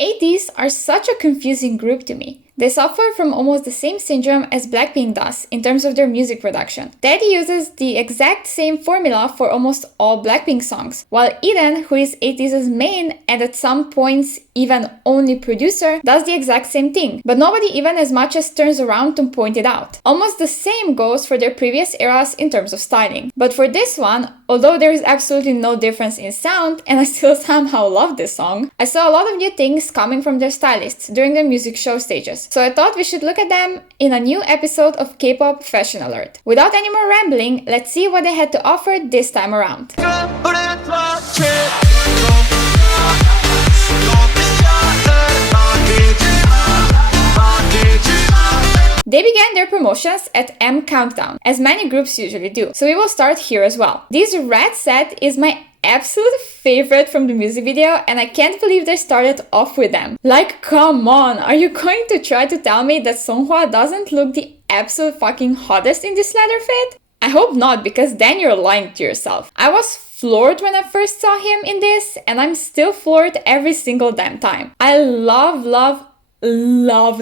Ateez are such a confusing group to me. They suffer from almost the same syndrome as Blackpink does in terms of their music production. Daddy uses the exact same formula for almost all Blackpink songs, while Eden, who is Ateez's main and at some points even only producer, does the exact same thing, but nobody even as much as turns around to point it out. Almost the same goes for their previous eras in terms of styling. But for this one, although there is absolutely no difference in sound, and I still somehow love this song, I saw a lot of new things coming from their stylists during their music show stages. So I thought we should look at them in a new episode of Kpop Fashion Alert. Without any more rambling, let's see what they had to offer this time around. They began their promotions at M Countdown, as many groups usually do, so we will start here as well. This red set is my absolute favorite from the music video, and I can't believe they started off with them. Like, come on, are you going to try to tell me that Seonghwa doesn't look the absolute fucking hottest in this leather fit? I hope not, because then you're lying to yourself. I was floored when I first saw him in this, and I'm still floored every single damn time. I love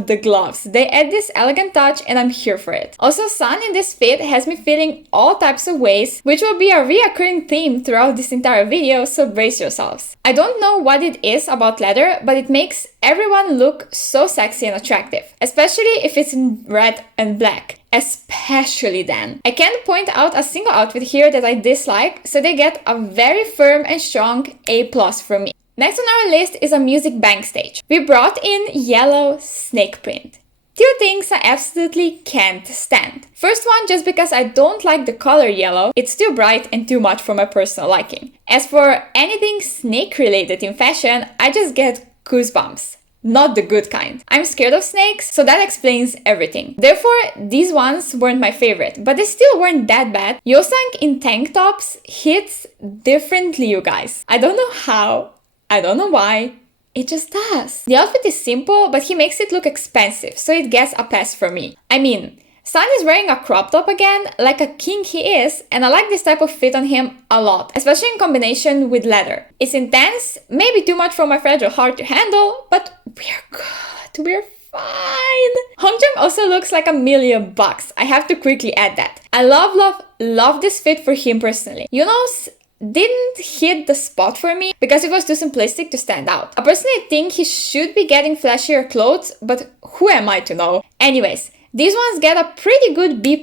the gloves. They add this elegant touch and I'm here for it. Also, sun in this fit has me feeling all types of ways, which will be a reoccurring theme throughout this entire video, so brace yourselves. I don't know what it is about leather, but it makes everyone look so sexy and attractive, especially if it's in red and black. Especially then. I can't point out a single outfit here that I dislike, so they get a very firm and strong A+ from me. Next on our list is a music bank stage. We brought in yellow snake print. Two things I absolutely can't stand. First one, just because I don't like the color yellow, it's too bright and too much for my personal liking. As for anything snake related in fashion, I just get goosebumps. Not the good kind. I'm scared of snakes, so that explains everything. Therefore, these ones weren't my favorite, but they still weren't that bad. Yeosang in tank tops hits differently, you guys. I don't know how. I don't know why, it just does. The outfit is simple, but he makes it look expensive, so it gets a pass for me. I mean, Sun is wearing a crop top again, like a king he is, and I like this type of fit on him a lot, especially in combination with leather. It's intense, maybe too much for my fragile heart to handle, but we're good, we're fine. Hongjoong also looks like $1,000,000. I have to quickly add that. I love this fit for him personally. Yunho's didn't hit the spot for me because it was too simplistic to stand out. I personally think he should be getting flashier clothes, but who am I to know? Anyways, these ones get a pretty good B+,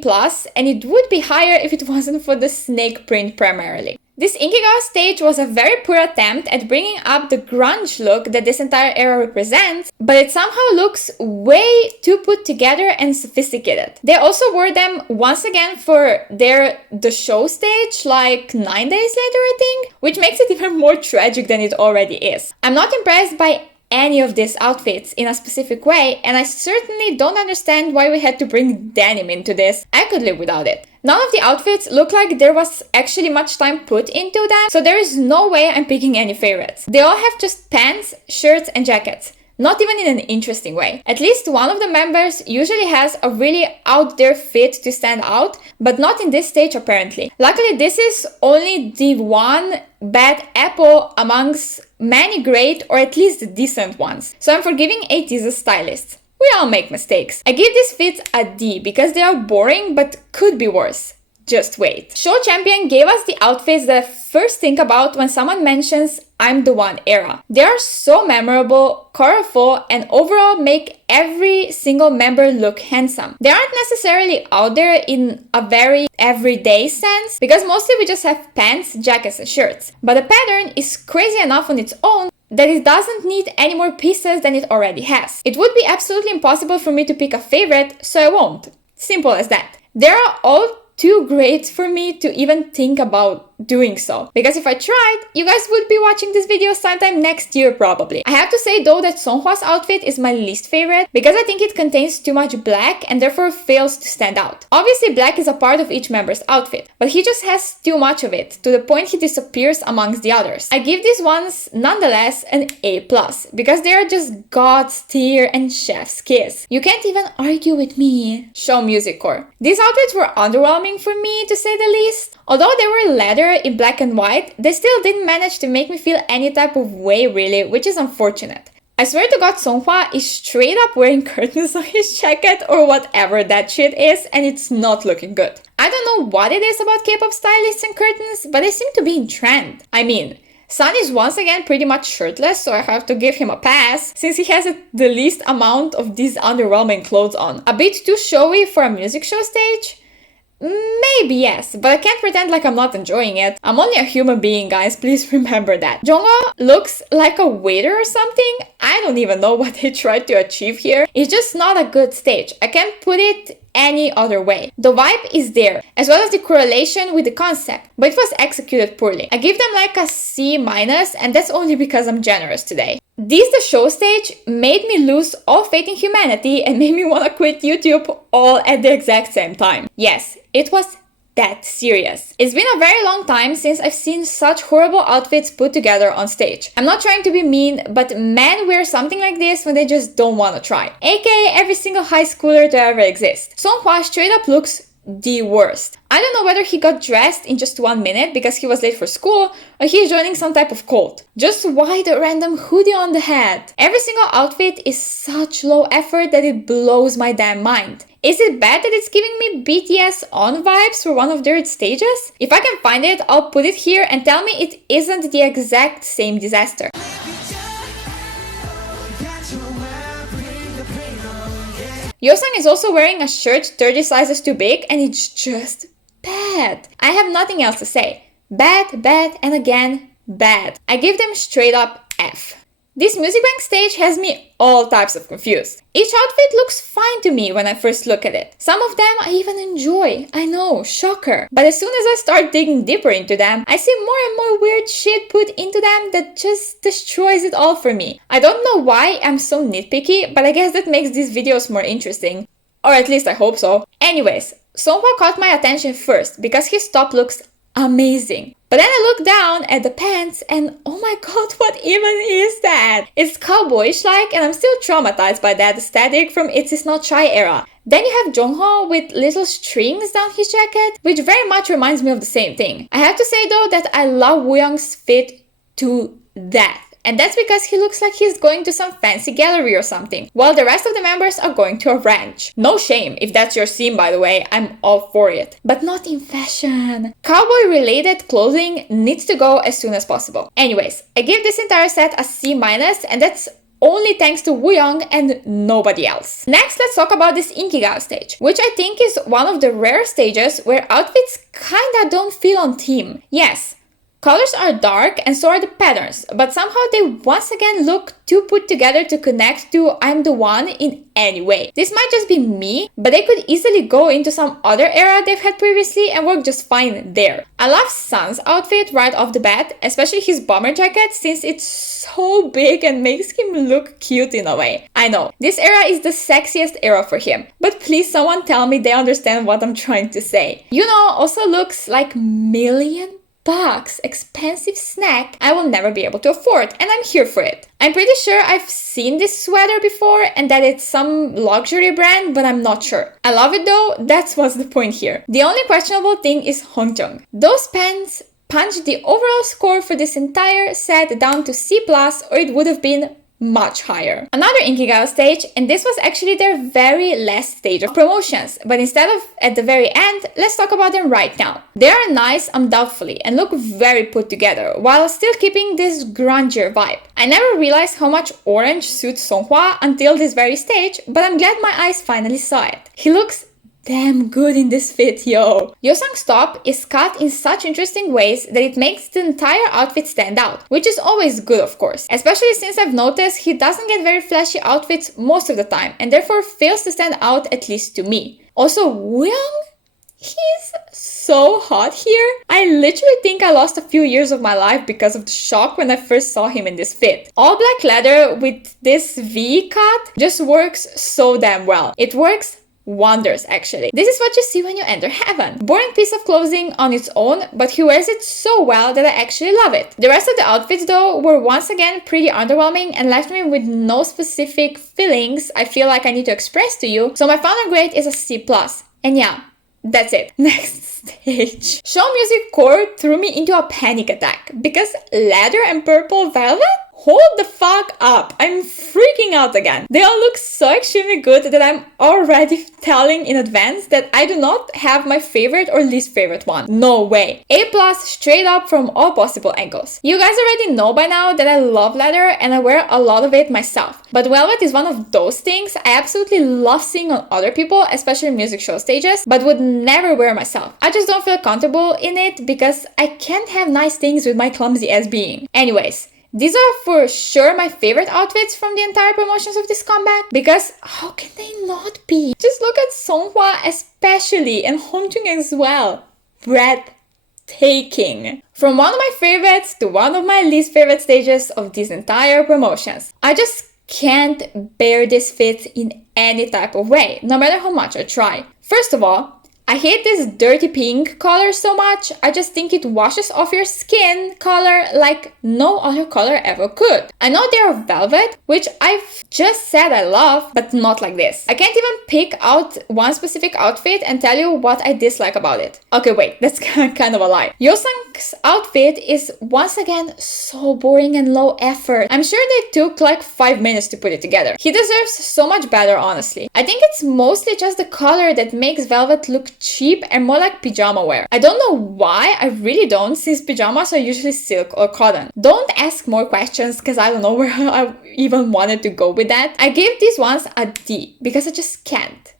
and it would be higher if it wasn't for the snake print primarily. This INKIGAYO stage was a very poor attempt at bringing up the grunge look that this entire era represents, but it somehow looks way too put together and sophisticated. They also wore them once again for the show stage like 9 days later, I think, which makes it even more tragic than it already is. I'm not impressed by any of these outfits in a specific way, and I certainly don't understand why we had to bring denim into this. I could live without it. None of the outfits look like there was actually much time put into them, so there is no way I'm picking any favorites. They all have just pants, shirts, and jackets. Not even in an interesting way. At least one of the members usually has a really out there fit to stand out, but not in this stage apparently. Luckily, this is only the one bad apple amongst many great or at least decent ones. So I'm forgiving Ateez's stylist. We all make mistakes. I give this fit a D because they are boring but could be worse. Just wait. Show Champion gave us the outfits that I first think about when someone mentions I'm the One era. They are so memorable, colorful, and overall make every single member look handsome. They aren't necessarily out there in a very everyday sense, because mostly we just have pants, jackets, and shirts. But the pattern is crazy enough on its own that it doesn't need any more pieces than it already has. It would be absolutely impossible for me to pick a favorite, so I won't. Simple as that. They are all too great for me to even think about doing so. Because if I tried, you guys would be watching this video sometime next year probably. I have to say though that Seonghwa's outfit is my least favorite because I think it contains too much black and therefore fails to stand out. Obviously black is a part of each member's outfit, but he just has too much of it to the point he disappears amongst the others. I give these ones nonetheless an A+, because they are just God's tier and chef's kiss. You can't even argue with me. Show music core. These outfits were underwhelming for me to say the least. Although they were leather in black and white, they still didn't manage to make me feel any type of way really, which is unfortunate. I swear to God, Seonghwa is straight up wearing curtains on his jacket or whatever that shit is, and it's not looking good. I don't know what it is about K-pop stylists and curtains, but they seem to be in trend. I mean, Sun is once again pretty much shirtless, so I have to give him a pass, since he has the least amount of these underwhelming clothes on. A bit too showy for a music show stage? Maybe yes, but I can't pretend like I'm not enjoying it. I'm only a human being, guys, please remember that. Jongho looks like a waiter or something. I don't even know what they tried to achieve here. It's just not a good stage. I can't put it any other way. The vibe is there, as well as the correlation with the concept, but it was executed poorly. I give them like a C-, and that's only because I'm generous today. This the show stage made me lose all faith in humanity and made me want to quit YouTube all at the exact same time. Yes, it was that serious. It's been a very long time since I've seen such horrible outfits put together on stage. I'm not trying to be mean, but men wear something like this when they just don't want to try. AKA every single high schooler to ever exist. Seonghwa straight up looks the worst. I don't know whether he got dressed in just 1 minute because he was late for school or he is joining some type of cult. Just why the random hoodie on the head? Every single outfit is such low effort that it blows my damn mind. Is it bad that it's giving me BTS on vibes for one of their stages? If I can find it, I'll put it here and tell me it isn't the exact same disaster. Yeosang is also wearing a shirt 30 sizes too big and it's just bad. I have nothing else to say. Bad, bad, and again, bad. I give them straight up F. This music bank stage has me all types of confused. Each outfit looks fine to me when I first look at it. Some of them I even enjoy. I know, shocker. But as soon as I start digging deeper into them, I see more and more weird shit put into them that just destroys it all for me. I don't know why I'm so nitpicky, but I guess that makes these videos more interesting. Or at least I hope so. Anyways, Seonghwa caught my attention first because his top looks amazing. But then I look down at the pants and oh my god, what even is that? It's cowboyish like and I'm still traumatized by that aesthetic from It's Not Shy era. Then you have Jongho with little strings down his jacket, which very much reminds me of the same thing. I have to say though that I love Wooyoung's fit to death. And that's because he looks like he's going to some fancy gallery or something, while the rest of the members are going to a ranch. No shame, if that's your scene by the way, I'm all for it. But not in fashion. Cowboy-related clothing needs to go as soon as possible. Anyways, I give this entire set a C-, and that's only thanks to Wooyoung and nobody else. Next, let's talk about this INKIGAYO stage, which I think is one of the rare stages where outfits kinda don't feel on theme. Yes, colors are dark and so are the patterns, but somehow they once again look too put together to connect to I'm the one in any way. This might just be me, but they could easily go into some other era they've had previously and work just fine there. I love Sun's outfit right off the bat, especially his bomber jacket since it's so big and makes him look cute in a way. I know, this era is the sexiest era for him, but please someone tell me they understand what I'm trying to say. Yunho also looks like $1,000,000 expensive snack I will never be able to afford, and I'm here for it. I'm pretty sure I've seen this sweater before and that it's some luxury brand, but I'm not sure. I love it though, that's what's the point here. The only questionable thing is Hongjeong. Those pants punched the overall score for this entire set down to C+, or it would have been much higher. Another INKIGAYO stage, and this was actually their very last stage of promotions, but instead of at the very end, let's talk about them right now. They are nice undoubtedly and look very put together, while still keeping this grungier vibe. I never realized how much orange suits Seonghwa until this very stage, but I'm glad my eyes finally saw it. He looks damn good in this fit, yo. Yeosang's top is cut in such interesting ways that it makes the entire outfit stand out, which is always good of course, especially since I've noticed he doesn't get very flashy outfits most of the time and therefore fails to stand out, at least to me. Also, Wooyoung? He's so hot here. I literally think I lost a few years of my life because of the shock when I first saw him in this fit. All black leather with this V cut just works so damn well. It works wonders actually. This is what you see when you enter heaven. Boring piece of clothing on its own, but he wears it so well that I actually love it. The rest of the outfits though were once again pretty underwhelming and left me with no specific feelings I feel like I need to express to you, so my final grade is a C+. And yeah, that's it. Next stage. Show music core threw me into a panic attack because leather and purple velvet? hold the fuck up. I'm freaking out again. They all look so extremely good that I'm already telling in advance that I do not have my favorite or least favorite one. No way. A plus straight up from all possible angles. You guys already know by now that I love leather and I wear a lot of it myself. But velvet is one of those things I absolutely love seeing on other people, especially music show stages, but would never wear myself. I just don't feel comfortable in it because I can't have nice things with my clumsy ass being. Anyways, these are for sure my favorite outfits from the entire promotions of this comeback, because how can they not be? Just look at Seonghwa especially, and Hongjung as well. Breathtaking. From one of my favorites to one of my least favorite stages of these entire promotions. I just can't bear this fit in any type of way, no matter how much I try. First of all, I hate this dirty pink color so much. I just think it washes off your skin color like no other color ever could. I know they are velvet, which I've just said I love, but not like this. I can't even pick out one specific outfit and tell you what I dislike about it. Okay, wait, that's kind of a lie. Yeosang's outfit is once again so boring and low effort. I'm sure they took like 5 minutes to put it together. He deserves so much better, honestly. I think it's mostly just the color that makes velvet look cheap and more like pajama wear. I don't know why, I really don't, since pajamas are usually silk or cotton. Don't ask more questions because I don't know where I even wanted to go with that. I gave these ones a D because I just can't.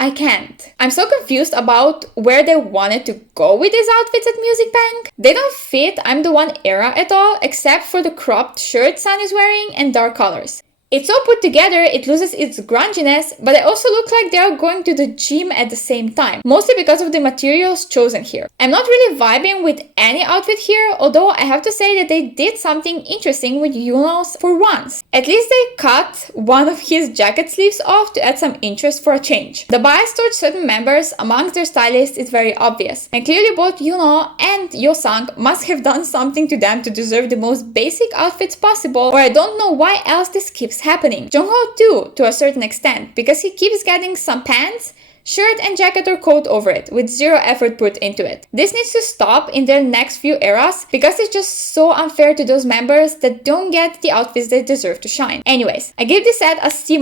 I can't. I'm so confused about where they wanted to go with these outfits at Music Bank. They don't fit I'm the One era at all, except for the cropped shirt Sun is wearing and dark colors. It's all put together, it loses its grunginess, but they also look like they are going to the gym at the same time, mostly because of the materials chosen here. I'm not really vibing with any outfit here, although I have to say that they did something interesting with Yunho's for once. At least they cut one of his jacket sleeves off to add some interest for a change. The bias towards certain members amongst their stylists is very obvious, and clearly both Yunho and Yeosang must have done something to them to deserve the most basic outfits possible, or I don't know why else this keeps happening. Jongho too, to a certain extent, because he keeps getting some pants, shirt and jacket or coat over it, with zero effort put into it. This needs to stop in their next few eras, because it's just so unfair to those members that don't get the outfits they deserve to shine. Anyways, I give this set a C-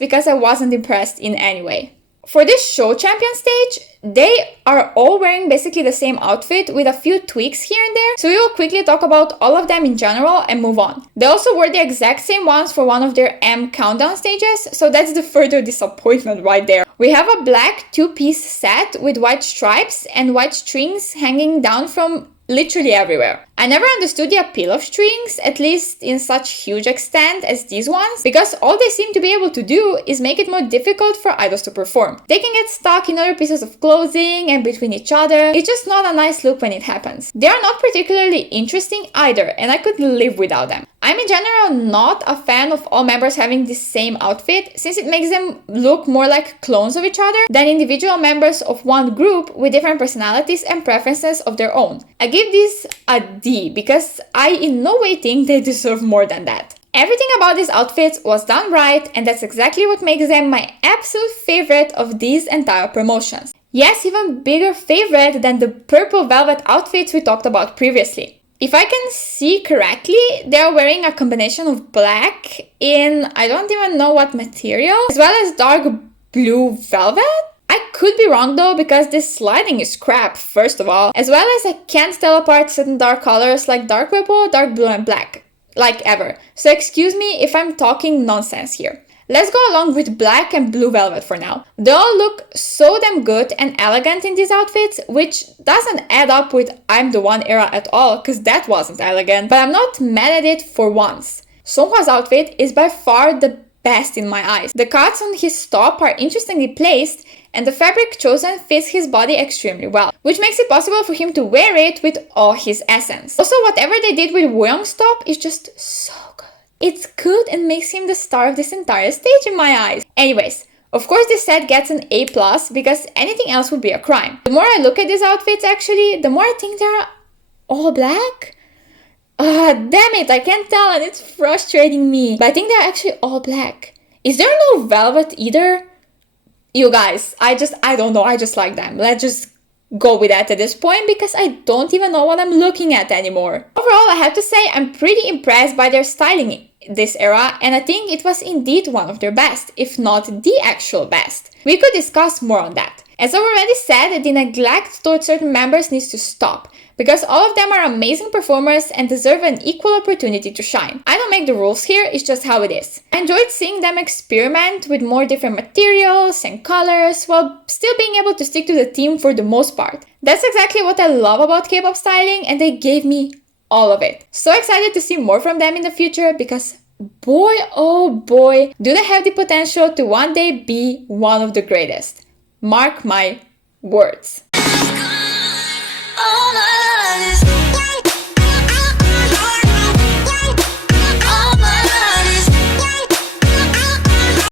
because I wasn't impressed in any way. For this show champion stage, they are all wearing basically the same outfit with a few tweaks here and there, so we will quickly talk about all of them in general and move on. They also wore the exact same ones for one of their M countdown stages, so that's the further disappointment right there. We have a black two-piece set with white stripes and white strings hanging down from literally everywhere. I never understood the appeal of strings, at least in such huge extent as these ones, because all they seem to be able to do is make it more difficult for idols to perform. They can get stuck in other pieces of clothing and between each other. It's just not a nice look when it happens. They are not particularly interesting either, and I could live without them. I'm in general not a fan of all members having the same outfit, since it makes them look more like clones of each other than individual members of one group with different personalities and preferences of their own. I give this a D because I in no way think they deserve more than that. Everything about these outfits was done right, and that's exactly what makes them my absolute favorite of these entire promotions. Yes, even bigger favorite than the purple velvet outfits we talked about previously. If I can see correctly, they are wearing a combination of black in I don't even know what material, as well as dark blue velvet. I could be wrong though, because this sliding is crap, first of all, as well as I can't tell apart certain dark colors like dark purple, dark blue and black, like ever. So excuse me if I'm talking nonsense here. Let's go along with black and blue velvet for now. They all look so damn good and elegant in these outfits, which doesn't add up with I'm the One era at all, because that wasn't elegant, but I'm not mad at it for once. Seonghwa's outfit is by far the best in my eyes. The cuts on his top are interestingly placed, and the fabric chosen fits his body extremely well, which makes it possible for him to wear it with all his essence. Also, whatever they did with Wooyoung's top is just so good. It's good and makes him the star of this entire stage in my eyes. Anyways, of course this set gets an A+, because anything else would be a crime. The more I look at these outfits actually, the more I think they're all black. Damn it, I can't tell and it's frustrating me. But I think they're actually all black. Is there no velvet either? You guys, I don't know, I just like them. Let's just go with that at this point because I don't even know what I'm looking at anymore. Overall, I have to say I'm pretty impressed by their styling this era, and I think it was indeed one of their best, if not the actual best. We could discuss more on that. As I already said, the neglect towards certain members needs to stop, because all of them are amazing performers and deserve an equal opportunity to shine. I don't make the rules here, it's just how it is. I enjoyed seeing them experiment with more different materials and colors while still being able to stick to the theme for the most part. That's exactly what I love about K-pop styling, and they gave me all of it. So excited to see more from them in the future because boy oh boy do they have the potential to one day be one of the greatest. Mark my words.